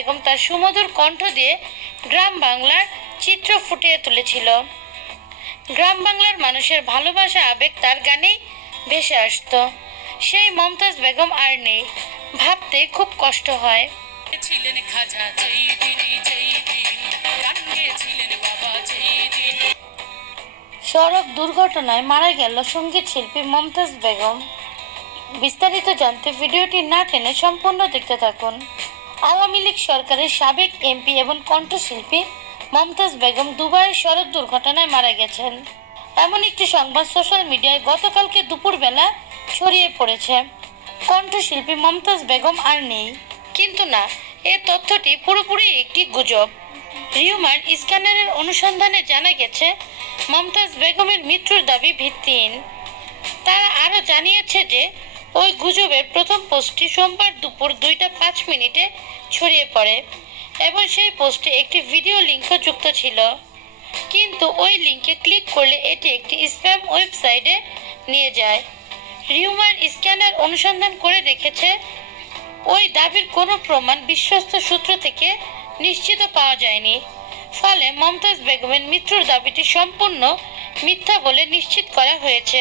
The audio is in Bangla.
বেগম তার সুমধুর কণ্ঠ দিয়ে গ্রাম বাংলার চিত্র ফুটিয়ে তুলেছিল। গ্রাম বাংলার মানুষের ভালোবাসা আবেগ তার গানেই ভেসে আসত। সেই মমতাজ বেগম আর নেই, ভাবতে খুব কষ্ট হয়। সড়ক দুর্ঘটনায় মারা গেল সঙ্গীত শিল্পী মমতাজ বেগম। বিস্তারিত জানতে ভিডিওটি না টেনে সম্পূর্ণ দেখতে থাকুন। আওয়ামী লীগ সরকারের সাবেক এমপি এবং কণ্ঠশিল্পী মমতাজ বেগম দুবাইয়ের সড়ক দুর্ঘটনায় মারা গেছেন এমন একটি সংবাদ সোশ্যাল মিডিয়ায় গতকালকে দুপুরবেলা ছড়িয়ে পড়েছে। কণ্ঠশিল্পী মমতাজ বেগম আর নেই, কিন্তু না, এ তথ্যটি পুরোপুরি একটি গুজব। রিউমার স্ক্যানারের অনুসন্ধানে জানা গেছে মমতাজ বেগমের মৃত্যুর দাবি ভিত্তিহীন। তারা আরও জানিয়েছে যে ওই গুজবের প্রথম পোস্টটি সোমবার দুপুর 2টা 5 মিনিটে ছড়িয়ে পড়ে এবং সেই পোস্টে একটি ভিডিও লিঙ্কও যুক্ত ছিল, কিন্তু ওই লিঙ্কে ক্লিক করলে এটি একটি স্প্যাম ওয়েবসাইটে নিয়ে যায়। রিউমার স্ক্যানার অনুসন্ধান করে দেখেছে ওই দাবির কোনো প্রমাণ বিশ্বস্ত সূত্র থেকে নিশ্চিত পাওয়া যায়নি। ফলে মমতাজ বেগমের মৃত্যুর দাবিটি সম্পূর্ণ মিথ্যা বলে নিশ্চিত করা হয়েছে।